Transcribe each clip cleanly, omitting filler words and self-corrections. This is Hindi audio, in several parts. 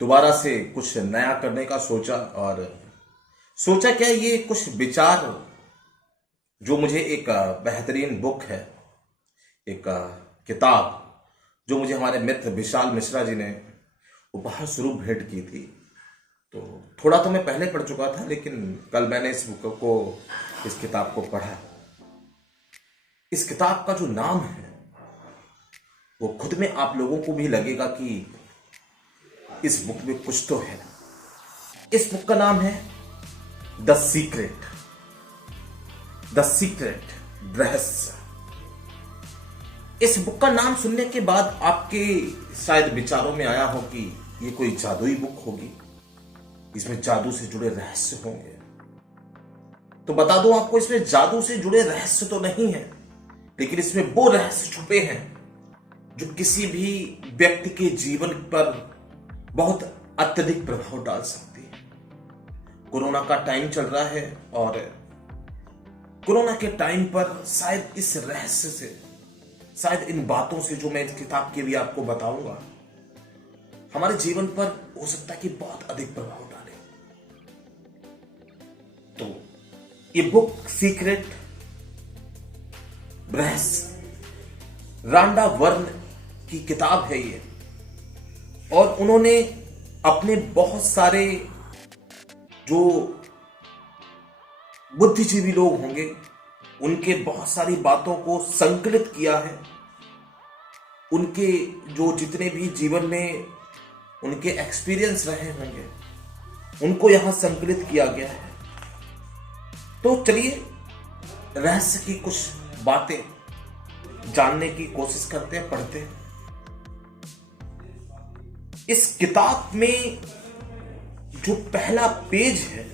दोबारा से कुछ नया करने का सोचा। और सोचा क्या, ये कुछ विचार जो मुझे एक बेहतरीन बुक है, एक किताब जो मुझे हमारे मित्र विशाल मिश्रा जी ने उपहार स्वरूप भेंट की थी। तो थोड़ा तो मैं पहले पढ़ चुका था, लेकिन कल मैंने इस बुक को, इस किताब को पढ़ा। इस किताब का जो नाम है वो खुद में आप लोगों को भी लगेगा कि इस बुक में कुछ तो है। इस बुक का नाम है द सीक्रेट। द सीक्रेट, रहस्य। इस बुक का नाम सुनने के बाद आपके शायद विचारों में आया हो कि ये कोई जादुई बुक होगी, इसमें जादू से जुड़े रहस्य होंगे। तो बता दूं आपको, इसमें जादू से जुड़े रहस्य तो नहीं है, लेकिन इसमें वो रहस्य छुपे हैं जो किसी भी व्यक्ति के जीवन पर बहुत अत्यधिक प्रभाव डाल सकती है। कोरोना का टाइम चल रहा है और कोरोना के टाइम पर शायद इस रहस्य से, शायद इन बातों से जो मैं इस किताब के लिए आपको बताऊंगा, हमारे जीवन पर हो सकता है कि बहुत अधिक प्रभाव डाले। तो ये बुक सीक्रेट, रहस्य, रांडा वर्न की किताब है ये। और उन्होंने अपने बहुत सारे जो बुद्धिजीवी लोग होंगे, उनके बहुत सारी बातों को संकलित किया है। उनके जो जितने भी जीवन में उनके एक्सपीरियंस रहे होंगे, उनको यहां संकलित किया गया है। तो चलिए रहस्य की कुछ बातें जानने की कोशिश करते हैं, पढ़ते हैं। इस किताब में जो पहला पेज है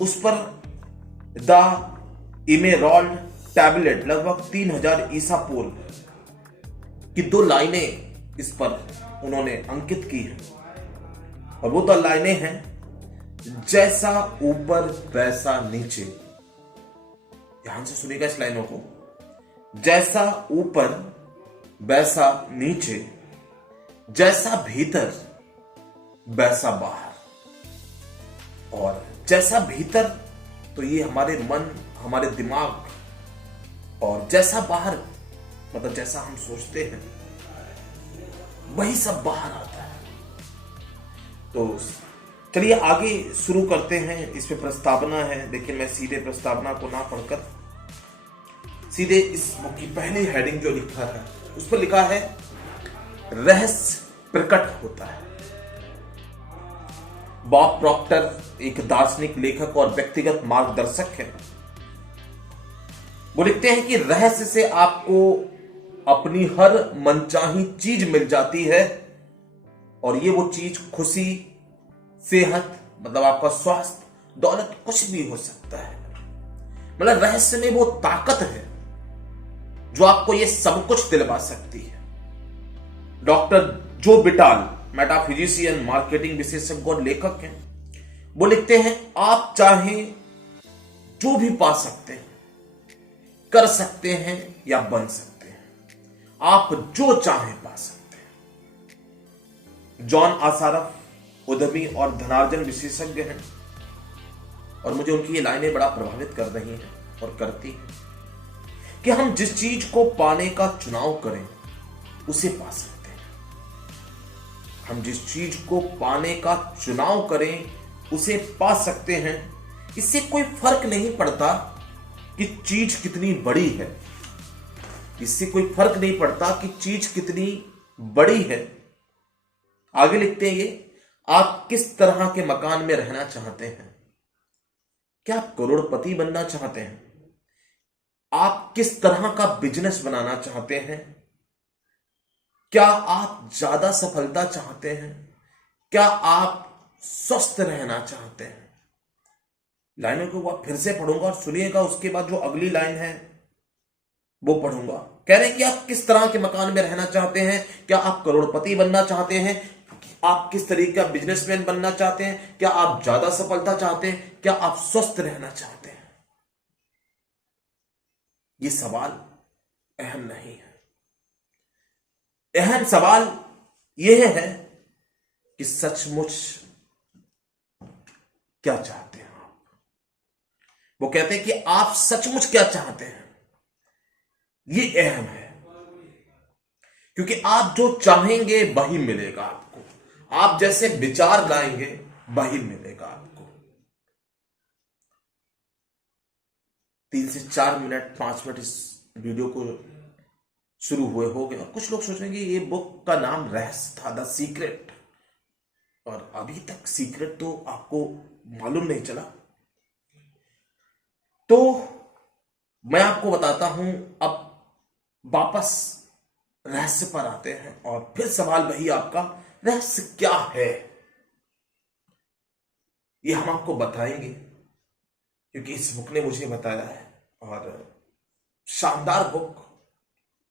उस पर द इमेरॉल्ड टैबलेट, लगभग 3000 ईसा पूर्व की 2 लाइनें इस पर उन्होंने अंकित की है। और वो 2 लाइनें हैं, जैसा ऊपर वैसा नीचे। ध्यान से सुनिएगा इस लाइनों को। जैसा ऊपर वैसा नीचे, जैसा भीतर वैसा बाहर। और जैसा भीतर तो ये हमारे मन, हमारे दिमाग, और जैसा बाहर मतलब जैसा हम सोचते हैं वही सब बाहर आता है। तो चलिए आगे शुरू करते हैं। इसमें प्रस्तावना है, लेकिन मैं सीधे प्रस्तावना को ना पढ़कर सीधे इस बुक की पहली हेडिंग जो लिखा है उस पर लिखा है, रहस्य प्रकट होता है। बॉब प्रॉक्टर एक दार्शनिक, लेखक और व्यक्तिगत मार्गदर्शक है। वो लिखते हैं कि रहस्य से आपको अपनी हर मनचाही चीज मिल जाती है, और ये वो चीज खुशी, सेहत, मतलब आपका स्वास्थ्य, दौलत, कुछ भी हो सकता है। मतलब रहस्य में वो ताकत है जो आपको ये सब कुछ दिलवा सकती है। डॉक्टर जो बिटाल, मेटाफिजिशियन, मार्केटिंग विशेषज्ञ और लेखक हैं, वो लिखते हैं, आप चाहें जो भी पा सकते हैं, कर सकते हैं या बन सकते हैं। आप जो चाहें पा सकते हैं। जॉन आसारफ उद्यमी और धनार्जन विशेषज्ञ हैं, और मुझे उनकी ये लाइनें बड़ा प्रभावित कर रही हैं और करती हैं कि हम जिस चीज को पाने का चुनाव करें उसे पा सकते हैं। हम जिस चीज को पाने का चुनाव करें उसे पा सकते हैं। इससे कोई फर्क नहीं पड़ता कि चीज कितनी बड़ी है। इससे कोई फर्क नहीं पड़ता कि चीज कितनी बड़ी है। आगे लिखते हैं ये, आप किस तरह के मकान में रहना चाहते हैं? क्या आप करोड़पति बनना चाहते हैं? आप किस तरह का बिजनेस बनाना चाहते हैं? क्या आप ज्यादा सफलता चाहते हैं? क्या आप स्वस्थ रहना चाहते हैं? लाइनों को आप फिर से पढ़ूंगा और सुनिएगा। उसके बाद जो अगली लाइन है वो पढ़ूंगा। कह रहे हैं कि आप किस तरह के मकान में रहना चाहते हैं? क्या आप करोड़पति बनना चाहते हैं? आप किस तरीके का बिजनेसमैन बनना चाहते हैं? क्या आप ज्यादा सफलता चाहते हैं? क्या आप स्वस्थ रहना चाहते हैं? ये सवाल अहम नहीं है। अहम सवाल यह है कि सचमुच क्या चाहते हैं आप। वो कहते हैं कि आप सचमुच क्या चाहते हैं, ये अहम है। क्योंकि आप जो चाहेंगे वही मिलेगा आपको, आप जैसे विचार लाएंगे वही मिलेगा आपको। 3 से 4 मिनट 5 मिनट इस वीडियो को शुरू हुए हो गए और कुछ लोग सोचेंगे ये बुक का नाम रहस्य था, द सीक्रेट, और अभी तक सीक्रेट तो आपको मालूम नहीं चला। तो मैं आपको बताता हूं, अब वापस रहस्य पर आते हैं और फिर सवाल वही आपका, रहस्य क्या है, ये हम आपको बताएंगे क्योंकि इस बुक ने मुझे बताया है। और शानदार बुक,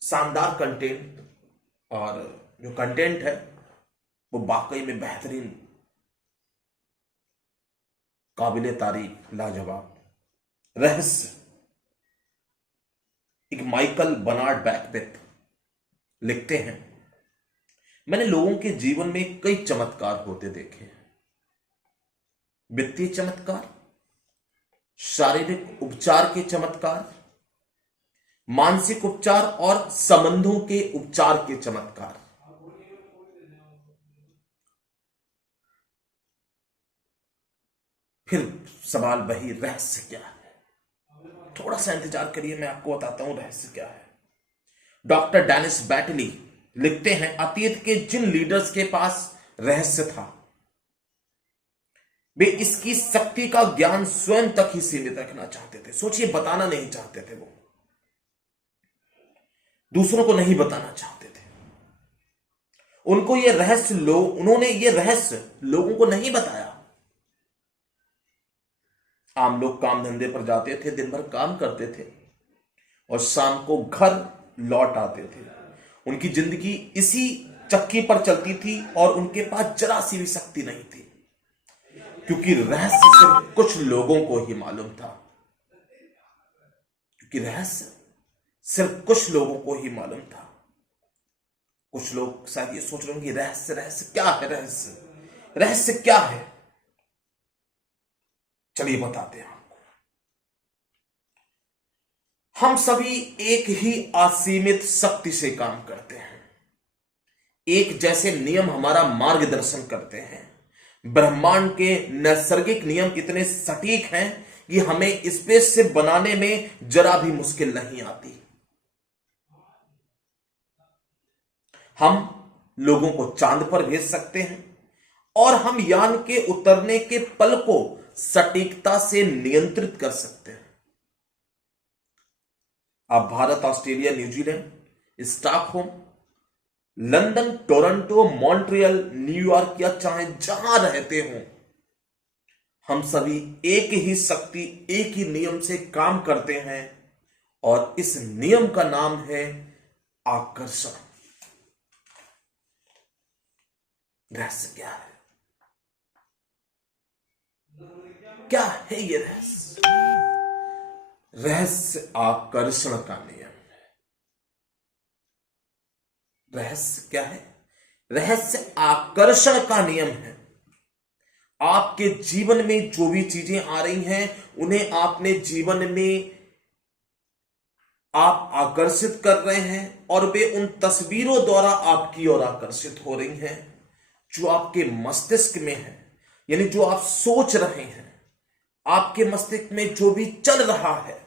शानदार कंटेंट, और जो कंटेंट है वो वाकई में बेहतरीन, काबिले तारीफ, लाजवाब। रहस्य, एक माइकल बर्नार्ड बैकबेथ लिखते हैं, मैंने लोगों के जीवन में कई चमत्कार होते देखे हैं। वित्तीय चमत्कार, शारीरिक उपचार के चमत्कार, मानसिक उपचार और संबंधों के उपचार के चमत्कार। फिर सवाल वही, रहस्य क्या है। थोड़ा सा इंतजार करिए, मैं आपको बताता हूं रहस्य क्या है। डॉक्टर डेनिस बैटली लिखते हैं, अतीत के जिन लीडर्स के पास रहस्य था वे इसकी शक्ति का ज्ञान स्वयं तक ही सीमित रखना चाहते थे। सोचिए, बताना नहीं चाहते थे, वो दूसरों को नहीं बताना चाहते थे। उनको ये रहस्य उन्होंने ये रहस्य लोगों को नहीं बताया। आम लोग काम धंधे पर जाते थे, दिन भर काम करते थे और शाम को घर लौट आते थे। उनकी जिंदगी इसी चक्की पर चलती थी और उनके पास जरा सी भी शक्ति नहीं थी, क्योंकि रहस्य सिर्फ कुछ लोगों को ही मालूम था। क्योंकि रहस्य सिर्फ कुछ लोगों को ही मालूम था। कुछ लोग शायद ये सोच रहे होंगे, रहस्य, रहस्य क्या है, रहस्य, रहस्य क्या है। चलिए बताते हैं आपको। हम सभी एक ही असीमित शक्ति से काम करते हैं। एक जैसे नियम हमारा मार्गदर्शन करते हैं। ब्रह्मांड के नैसर्गिक नियम इतने सटीक हैं कि हमें स्पेसशिप बनाने में जरा भी मुश्किल नहीं आती। हम लोगों को चांद पर भेज सकते हैं और हम यान के उतरने के पल को सटीकता से नियंत्रित कर सकते हैं। आप Bharat, Australia, New Zealand, Stockholm, London, Toronto, Montreal, New York या चाहे जहां रहते हो, हम सभी एक ही शक्ति, एक ही नियम से काम करते हैं और इस नियम का नाम है आकर्षण। रहस्य क्या है? क्या है ये रहस्य? रहस्य आकर्षण का नियम है। रहस्य क्या है? रहस्य आकर्षण का नियम है। आपके जीवन में जो भी चीजें आ रही हैं, उन्हें आपने जीवन में आप आकर्षित कर रहे हैं और वे उन तस्वीरों द्वारा आपकी ओर आकर्षित हो रही हैं जो आपके मस्तिष्क में है। यानी जो आप सोच रहे हैं, आपके मस्तिष्क में जो भी चल रहा है,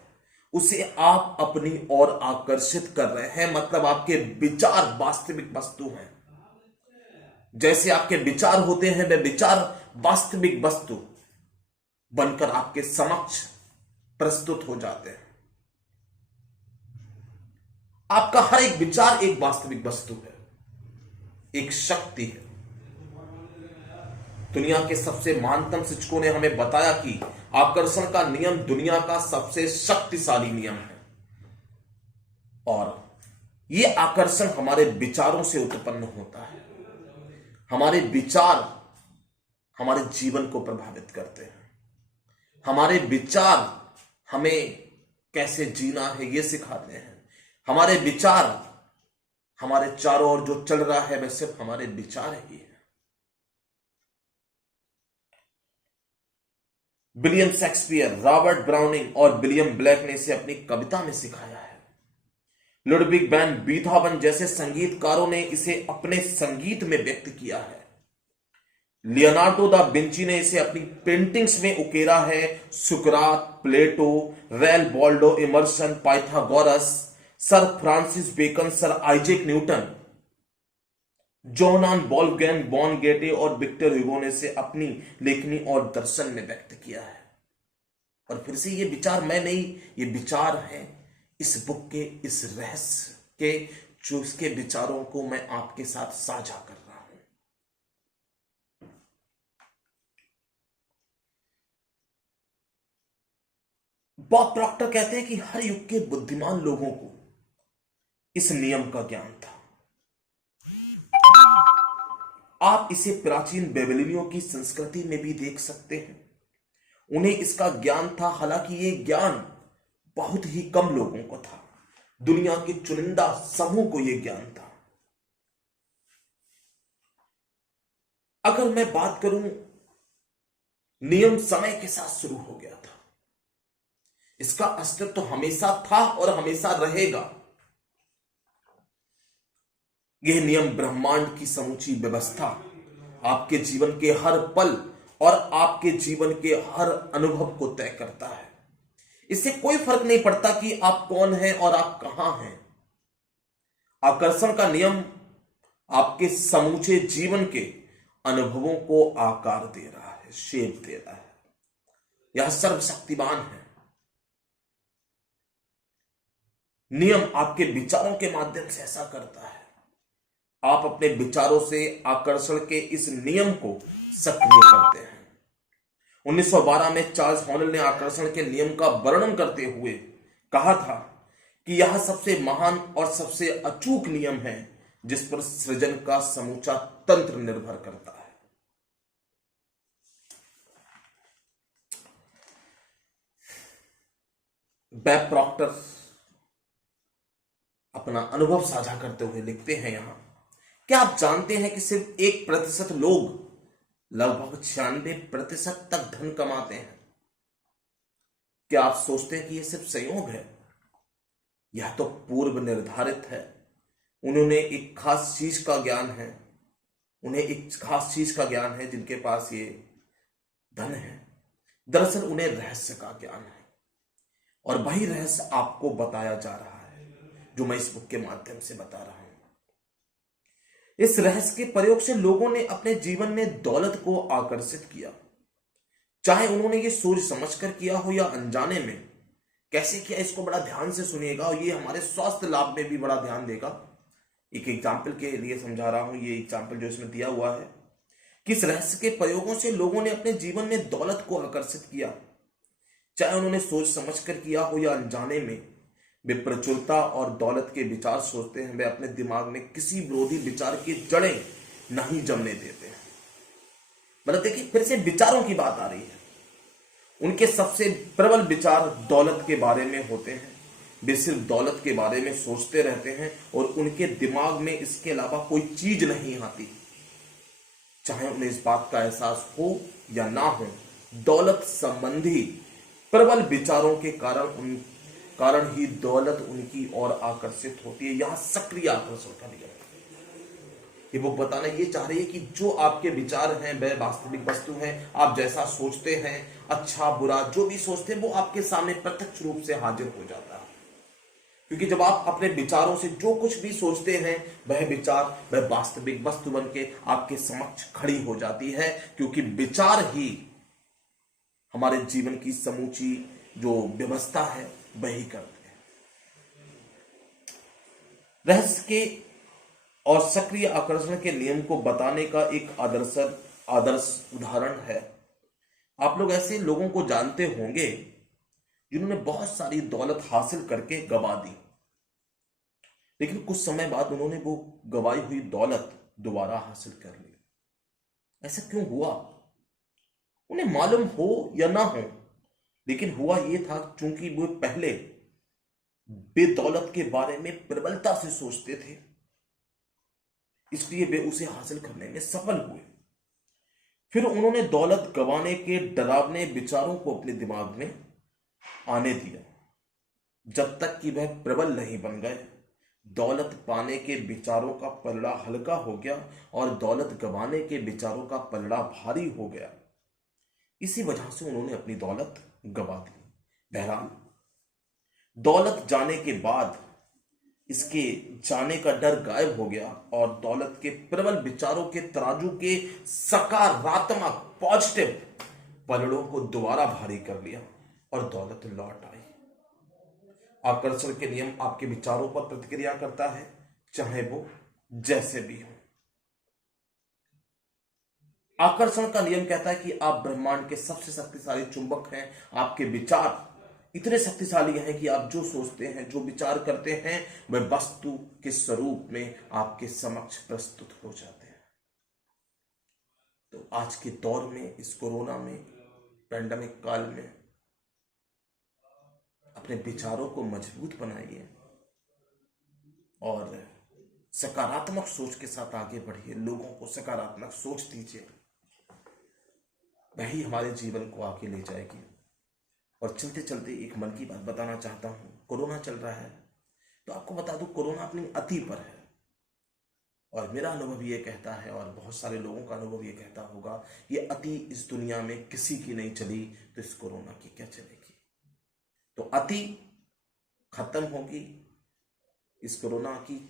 उसे आप अपनी ओर आकर्षित कर रहे हैं। मतलब आपके विचार वास्तविक वस्तु हैं। जैसे आपके विचार होते हैं, वे विचार वास्तविक वस्तु बनकर आपके समक्ष प्रस्तुत हो जाते हैं। आपका हर एक विचार एक वास्तविक वस्तु है, एक शक्ति है। दुनिया के सबसे महानतम शिक्षकों ने हमें बताया कि आकर्षण का नियम दुनिया का सबसे शक्तिशाली नियम है और यह आकर्षण हमारे विचारों से उत्पन्न होता है। हमारे विचार हमारे जीवन को प्रभावित करते हैं। हमारे विचार हमें कैसे जीना है यह सिखाते हैं। हमारे विचार, हमारे चारों ओर जो चल रहा है वह सिर्फ हमारे विचार ही है। विलियम शेक्सपियर, रॉबर्ट ब्राउनिंग और विलियम ब्लेक ने इसे अपनी कविता में सिखाया है। लुडविग वैन बीथोवन जैसे संगीतकारों ने इसे अपने संगीत में व्यक्त किया है। लियोनार्डो दा विंची ने इसे अपनी पेंटिंग्स में उकेरा है। सुकरात, Plato, Ralph Waldo Emerson, Pythagoras, sir Francis Bacon, sir Isaac Newton, John Wolfgang von Goethe और विक्टर ह्यूगो ने इसे अपनी लेखनी और दर्शन में व्यक्त किया है। और फिर से ये विचार मैं नहीं, ये विचार है इस बुक के, इस रहस्य के, जो इसके विचारों को मैं आपके साथ साझा कर रहा हूं। बॉब प्रॉक्टर कहते हैं कि हर युग के बुद्धिमान लोगों को इस नियम का ज्ञान था। आप इसे प्राचीन बेबीलोनियों की संस्कृति में भी देख सकते हैं। उन्हें इसका ज्ञान था, हालांकि यह ज्ञान बहुत ही कम लोगों को था। दुनिया के चुनिंदा समूह को यह ज्ञान था। अगर मैं बात करूं, नियम समय के साथ शुरू हो गया था। इसका अस्तित्व तो हमेशा था और हमेशा रहेगा। यह नियम ब्रह्मांड की समूची व्यवस्था, आपके जीवन के हर पल और आपके जीवन के हर अनुभव को तय करता है। इससे कोई फर्क नहीं पड़ता कि आप कौन हैं और आप कहां हैं। आकर्षण का नियम आपके समूचे जीवन के अनुभवों को आकार दे रहा है, शेप दे रहा है। यह सर्वशक्तिमान है। नियम आपके विचारों के माध्यम से ऐसा करता है। आप अपने विचारों से आकर्षण के इस नियम को सक्रिय करते हैं। 1912 में चार्ल्स हॉनेल ने आकर्षण के नियम का वर्णन करते हुए कहा था कि यह सबसे महान और सबसे अचूक नियम है जिस पर सृजन का समूचा तंत्र निर्भर करता है। बॉब प्रॉक्टर अपना अनुभव साझा करते हुए लिखते हैं यहां, क्या आप जानते हैं कि सिर्फ 1% लोग लगभग 96% तक धन कमाते हैं? क्या आप सोचते हैं कि यह सिर्फ संयोग है? यह तो पूर्व निर्धारित है। उन्होंने एक खास चीज का ज्ञान है, उन्हें एक खास चीज का ज्ञान है जिनके पास ये धन है। दरअसल उन्हें रहस्य का ज्ञान है और वही रहस्य आपको बताया जा रहा है जो मैं इस बुक के माध्यम से बता रहा हूं। इस रहस्य के प्रयोग से लोगों ने अपने जीवन में दौलत को आकर्षित किया, चाहे उन्होंने ये सोच समझकर किया हो या अनजाने में। कैसे किया, इसको बड़ा ध्यान से सुनिएगा और ये हमारे स्वास्थ्य लाभ में भी बड़ा ध्यान देगा। एक एग्जाम्पल के लिए समझा रहा हूं। ये एग्जाम्पल जो इसमें दिया हुआ है, किस रहस्य के प्रयोगों से लोगों ने अपने जीवन में दौलत को आकर्षित किया, चाहे उन्होंने सोच समझकर किया हो या अनजाने में। वे प्रचुरता और दौलत के विचार सोचते हैं। वे अपने दिमाग में किसी विरोधी विचार की जड़ें नहीं जमने देते हैं। मतलब देखिए, फिर से विचारों की बात आ रही है। उनके सबसे प्रबल विचार दौलत के बारे में होते हैं। वे सिर्फ दौलत के बारे में सोचते रहते हैं और उनके दिमाग में इसके अलावा कोई चीज नहीं आती। चाहे उन्हें इस बात का एहसास हो या ना हो, दौलत संबंधी प्रबल विचारों के कारण ही दौलत उनकी ओर आकर्षित होती है। यहां सक्रिय आकर्षण का नियम है। ये बुक बताना ये चाह रही है कि जो आपके विचार हैं वह वास्तविक वस्तु हैं। आप जैसा सोचते हैं, अच्छा बुरा जो भी सोचते हैं, वो आपके सामने प्रत्यक्ष रूप से हाजिर हो जाता है। क्योंकि जब आप अपने विचारों से जो कुछ भी सोचते हैं, वह विचार वह वास्तविक वस्तु बन के आपके समक्ष खड़ी हो जाती है। क्योंकि विचार ही हमारे जीवन की समूची जो व्यवस्था है वही करते हैं। रहस्य के और सक्रिय आकर्षण के नियम को बताने का एक आदर्श उदाहरण है। आप लोग ऐसे लोगों को जानते होंगे जिन्होंने बहुत सारी दौलत हासिल करके गवा दी, लेकिन कुछ समय बाद उन्होंने वो गवाई हुई दौलत दोबारा हासिल कर ली। ऐसा क्यों हुआ? उन्हें मालूम हो या ना हो, लेकिन हुआ यह था चूंकि वो पहले बेदौलत के बारे में प्रबलता से सोचते थे, इसलिए वे उसे हासिल करने में सफल हुए। फिर उन्होंने दौलत गंवाने के डरावने विचारों को अपने दिमाग में आने दिया, जब तक कि वह प्रबल नहीं बन गए। दौलत पाने के विचारों का पलड़ा हल्का हो गया और दौलत गंवाने के विचारों का पलड़ा भारी हो गया। इसी वजह से उन्होंने अपनी दौलत गंवा दी। बहरहाल, दौलत जाने के बाद इसके जाने का डर गायब हो गया और दौलत के प्रबल विचारों के तराजू के सकारात्मक पॉजिटिव पलड़ों को दोबारा भारी कर लिया और दौलत लौट आई। आकर्षण के नियम आपके विचारों पर प्रतिक्रिया करता है, चाहे वो जैसे भी हो। आकर्षण का नियम कहता है कि आप ब्रह्मांड के सबसे शक्तिशाली चुंबक हैं। आपके विचार इतने शक्तिशाली हैं कि आप जो सोचते हैं, जो विचार करते हैं, वह वस्तु के स्वरूप में आपके समक्ष प्रस्तुत हो जाते हैं। तो आज के दौर में, इस कोरोना में, पैंडेमिक काल में, अपने विचारों को मजबूत बनाइए और सकारात्मक सोच के साथ आगे बढ़िए। लोगों को सकारात्मक सोच दीजिए, वही हमारे जीवन को आगे ले जाएगी। और चलते चलते एक मन की बात बताना चाहता हूं। कोरोना चल रहा है तो आपको बता दूं, कोरोना अपनी अति पर है और मेरा अनुभव ये कहता है और बहुत सारे लोगों का अनुभव ये कहता होगा, ये अति इस दुनिया में किसी की नहीं चली तो इस कोरोना की क्या चलेगी। तो अति खत्म होगी इस कोरोना की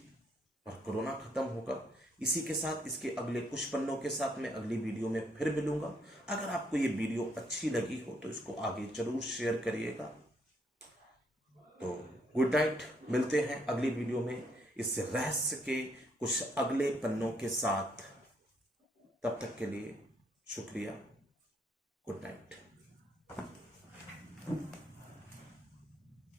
और कोरोना खत्म होगा। इसी के साथ इसके अगले कुछ पन्नों के साथ मैं अगली वीडियो में फिर मिलूंगा। अगर आपको ये वीडियो अच्छी लगी हो तो इसको आगे जरूर शेयर करिएगा। तो गुड नाइट, मिलते हैं अगली वीडियो में इस रहस्य के कुछ अगले पन्नों के साथ। तब तक के लिए शुक्रिया, गुड नाइट।